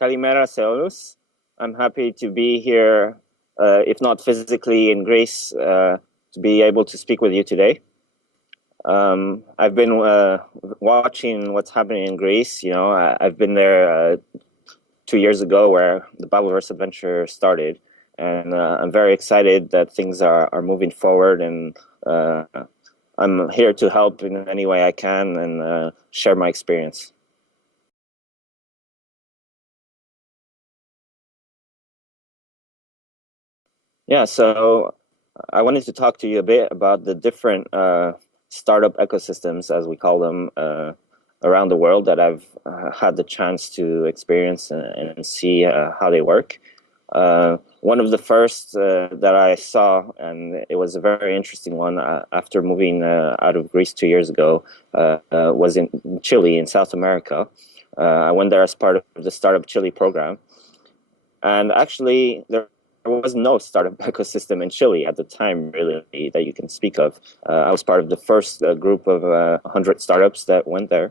Kalimera Seolus. I'm happy to be here, if not physically in Greece, to be able to speak with you today. I've been watching what's happening in Greece. I've been there 2 years ago where the Bibleverse adventure started, and I'm very excited that things are moving forward, and I'm here to help in any way I can and share my experience. Yeah, so I wanted to talk to you a bit about the different startup ecosystems, as we call them, around the world that I've had the chance to experience and see how they work. One of the first that I saw, and it was a very interesting one after moving out of Greece 2 years ago, was in Chile, in South America. I went there as part of the Startup Chile program. And actually, there was no startup ecosystem in Chile at the time, really, that you can speak of. I was part of the first group of 100 startups that went there.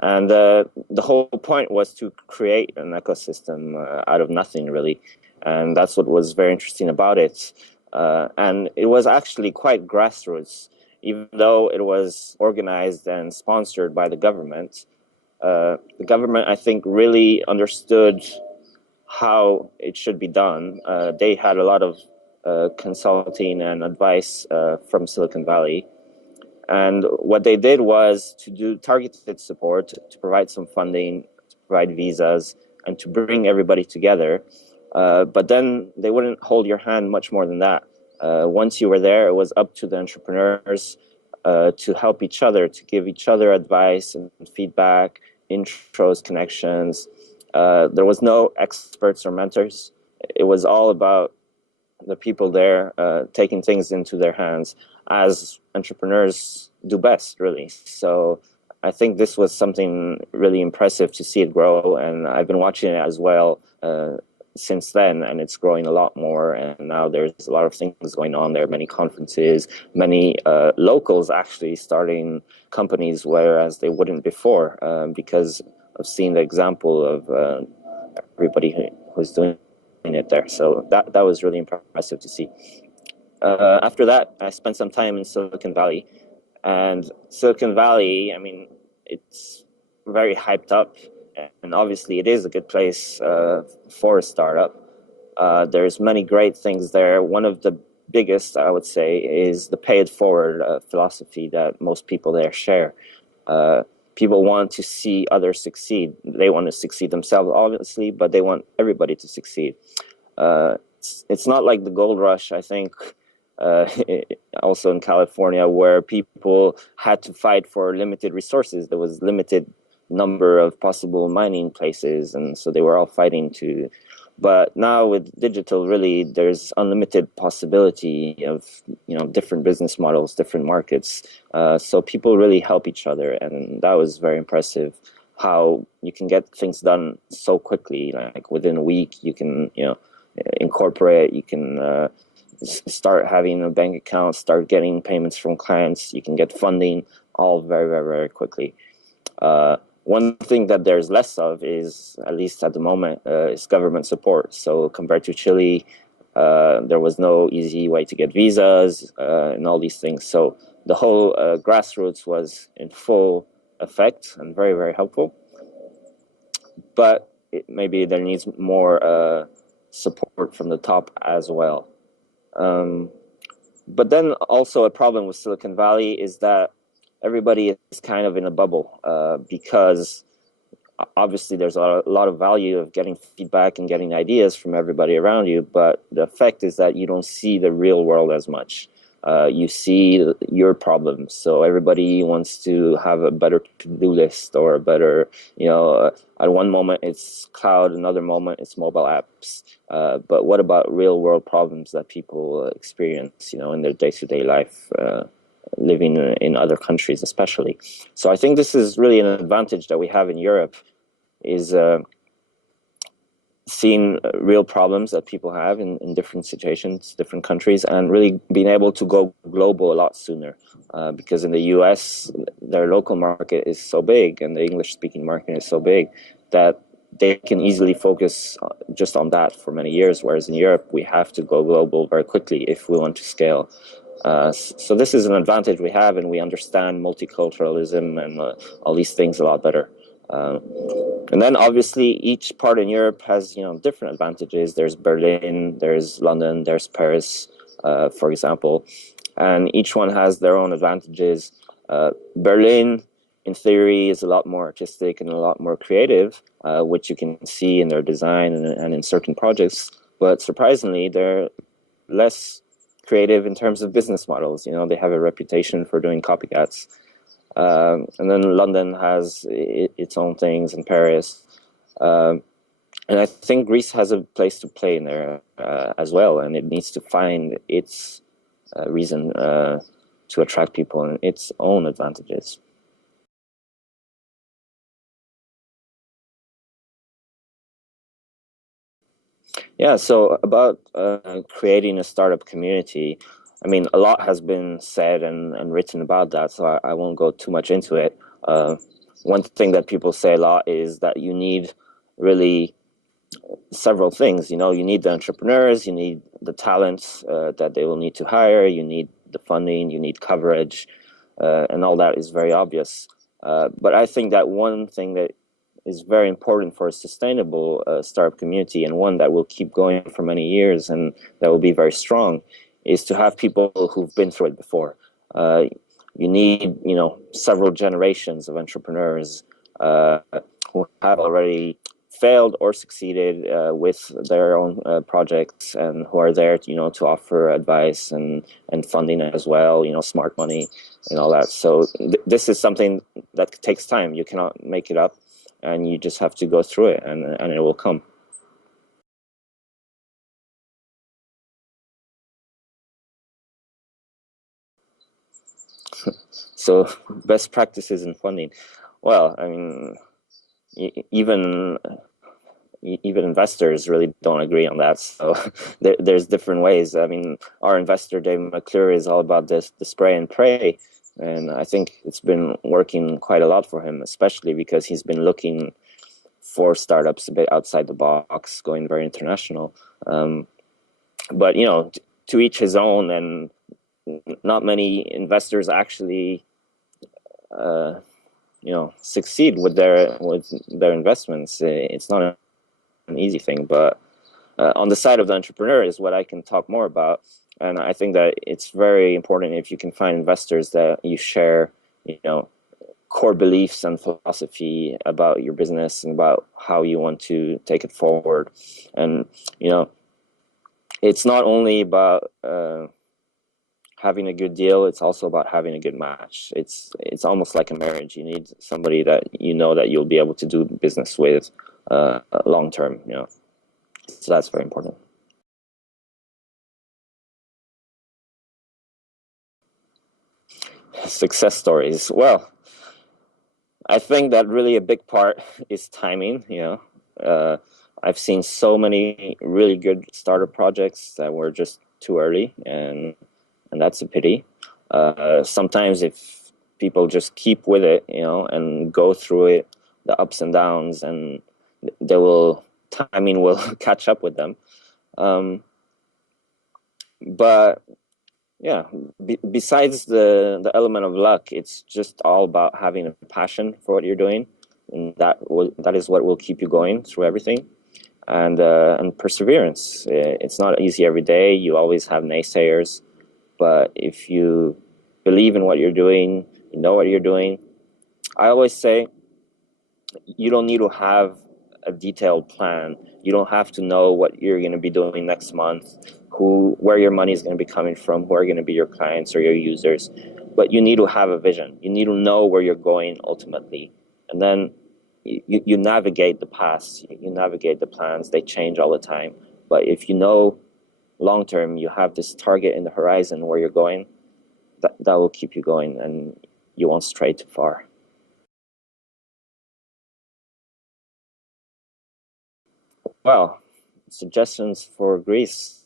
And the whole point was to create an ecosystem out of nothing, really. And that's what was very interesting about it. And it was actually quite grassroots, even though it was organized and sponsored by the government. The government, I think, really understood how it should be done. They had a lot of consulting and advice from Silicon Valley. And what they did was to do targeted support, to provide some funding, to provide visas, and to bring everybody together. But then they wouldn't hold your hand much more than that. Once you were there, it was up to the entrepreneurs to help each other, to give each other advice and feedback, intros, connections. There was no experts or mentors. It was all about the people there taking things into their hands, as entrepreneurs do best, really. So I think this was something really impressive to see it grow, and I've been watching it as well since then, and it's growing a lot more. And now there's a lot of things going on there, many conferences, many locals actually starting companies, whereas they wouldn't before, because of seeing the example of everybody who's doing it there. So that was really impressive to see. After that, I spent some time in Silicon Valley. And Silicon Valley, I mean, it's very hyped up. And obviously, it is a good place for a startup. There's many great things there. One of the biggest, I would say, is the pay it forward philosophy that most people there share. People want to see others succeed. They want to succeed themselves, obviously, but they want everybody to succeed. It's not like the gold rush, I think, also in California, where people had to fight for limited resources. There was limited number of possible mining places, and so they were all fighting to. But now with digital, really, there's unlimited possibility of different business models, different markets. So people really help each other, and that was very impressive. How you can get things done so quickly, like within a week, you can incorporate, you can start having a bank account, start getting payments from clients, you can get funding, all very, very, very quickly. One thing that there's less of is, at least at the moment, is government support. So compared to Chile, there was no easy way to get visas and all these things. So the whole grassroots was in full effect and very, very helpful. But maybe there needs more support from the top as well. But then also a problem with Silicon Valley is that everybody is kind of in a bubble because obviously there's a lot of value of getting feedback and getting ideas from everybody around you, but the effect is that you don't see the real world as much. You see your problems, so everybody wants to have a better to-do list or a better, at one moment it's cloud, another moment it's mobile apps. But what about real world problems that people experience, in their day-to-day life, living in other countries especially? So I think this is really an advantage that we have in Europe, is seeing real problems that people have in different situations, different countries, and really being able to go global a lot sooner. Because in the US, their local market is so big and the English-speaking market is so big that they can easily focus just on that for many years, whereas in Europe we have to go global very quickly if we want to scale. So this is an advantage we have, and we understand multiculturalism and all these things a lot better. And then obviously each part in Europe has different advantages. There's Berlin, there's London, there's Paris, for example, and each one has their own advantages. Berlin, in theory, is a lot more artistic and a lot more creative, which you can see in their design and in certain projects. But surprisingly, they're less creative in terms of business models. They have a reputation for doing copycats. And then London has its own things, and Paris. And I think Greece has a place to play in there as well, and it needs to find its reason to attract people and its own advantages. Yeah, so about creating a startup community, I mean, a lot has been said and written about that, so I won't go too much into it. One thing that people say a lot is that you need really several things. You need the entrepreneurs, you need the talents that they will need to hire, you need the funding, you need coverage, and all that is very obvious. But I think that one thing that is very important for a sustainable startup community, and one that will keep going for many years and that will be very strong, is to have people who've been through it before. You need, several generations of entrepreneurs who have already failed or succeeded with their own projects, and who are there, to offer advice and funding as well, smart money and all that. So this is something that takes time. You cannot make it up, and you just have to go through it, and it will come. So best practices in funding. Well, I mean, even investors really don't agree on that. So there's different ways. I mean, our investor David McClure is all about the spray and pray, and I think it's been working quite a lot for him, especially because he's been looking for startups a bit outside the box, going very international. But to each his own, and not many investors actually succeed with their investments. It's not an easy thing, but on the side of the entrepreneur is what I can talk more about. And I think that it's very important if you can find investors that you share, core beliefs and philosophy about your business and about how you want to take it forward. And it's not only about having a good deal, it's also about having a good match. It's almost like a marriage. You need somebody that that you'll be able to do business with long term. So that's very important. Success stories. Well, I think that really a big part is timing. I've seen so many really good startup projects that were just too early, and that's a pity. Sometimes if people just keep with it, and go through it, the ups and downs, and they will timing will catch up with them. But yeah, besides the element of luck, it's just all about having a passion for what you're doing, and that is what will keep you going through everything, and perseverance. It's not easy every day. You always have naysayers, but if you believe in what you're doing, you know what you're doing. I always say you don't need to have a detailed plan. You don't have to know what you're going to be doing next month, where your money is going to be coming from, who are going to be your clients or your users. But you need to have a vision. You need to know where you're going ultimately. And then you navigate the paths, you navigate the plans. They change all the time. But if you know long term, you have this target in the horizon where you're going, that will keep you going, and you won't stray too far. Well, suggestions for Greece.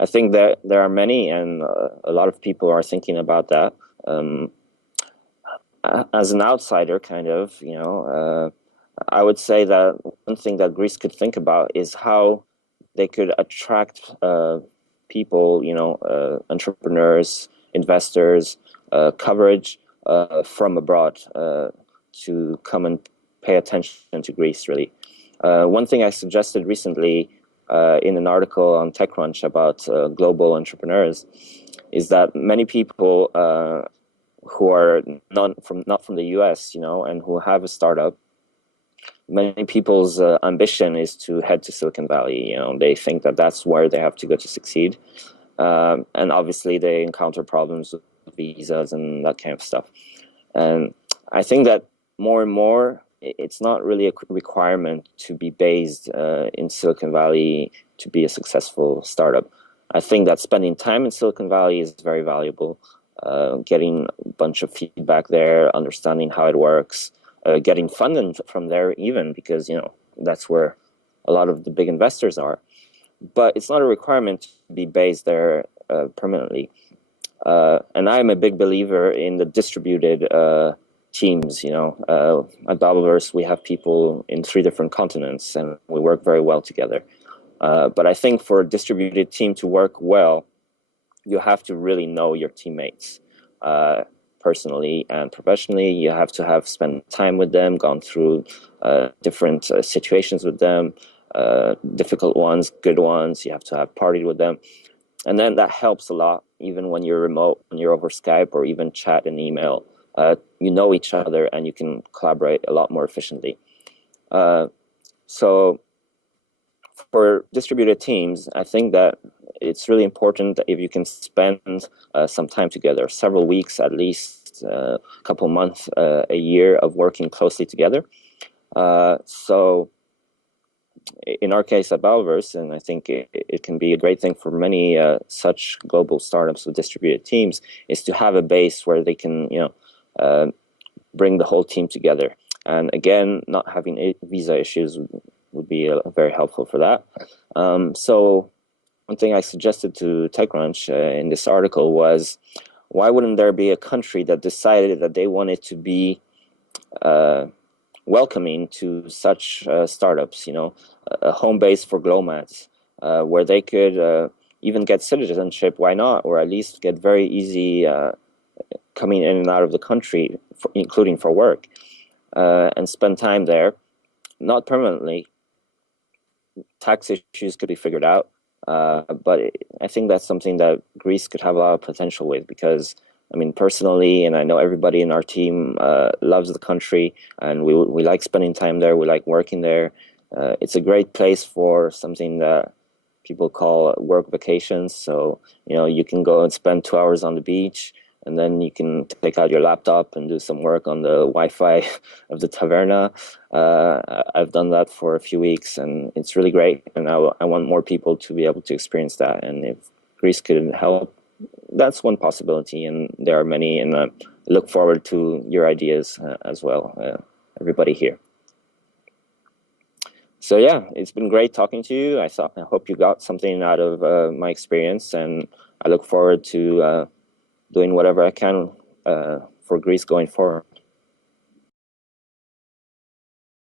I think that there are many, and a lot of people are thinking about that. Um, as an outsider, kind of, I would say that thing that Greece could think about is how they could attract people, entrepreneurs, investors, coverage from abroad to come and pay attention to Greece, really. One thing I suggested recently in an article on TechCrunch about global entrepreneurs is that many people who are not from the US, and who have a startup, many people's ambition is to head to Silicon Valley. They think that that's where they have to go to succeed, and obviously they encounter problems with visas and that kind of stuff. And I think that more and more, it's not really a requirement to be based in Silicon Valley to be a successful startup. I think that spending time in Silicon Valley is very valuable. Getting a bunch of feedback there, understanding how it works, getting funding from there even, because that's where a lot of the big investors are. But it's not a requirement to be based there permanently. And I'm a big believer in the distributed teams. At Babbleverse, we have people in 3 different continents, and we work very well together. But I think for a distributed team to work well, you have to really know your teammates personally and professionally. You have to have spent time with them, gone through different situations with them, difficult ones, good ones. You have to have partied with them. And then that helps a lot, even when you're remote, when you're over Skype or even chat and email. You know each other and you can collaborate a lot more efficiently. So for distributed teams, I think that it's really important that if you can spend some time together, several weeks at least, a couple months, a year of working closely together. So in our case at Babbleverse, and I think it can be a great thing for many such global startups with distributed teams, is to have a base where they can bring the whole team together. And again, not having visa issues would be very helpful for that. So one thing I suggested to TechCrunch in this article was, why wouldn't there be a country that decided that they wanted to be welcoming to such startups, a home base for Glomads, where they could even get citizenship, why not, or at least get very easy coming in and out of the country, including for work, and spend time there, not permanently. Tax issues could be figured out, but I think that's something that Greece could have a lot of potential with, because personally, and I know everybody in our team loves the country, and we like spending time there, we like working there. It's a great place for something that people call work vacations. So, you can go and spend 2 hours on the beach, and then you can take out your laptop and do some work on the Wi-Fi of the taverna. I've done that for a few weeks, and it's really great. And I want more people to be able to experience that. And if Greece could help, that's one possibility. And there are many, and I look forward to your ideas as well, everybody here. So yeah, it's been great talking to you. I hope you got something out of my experience, and I look forward to doing whatever I can for Greece going forward.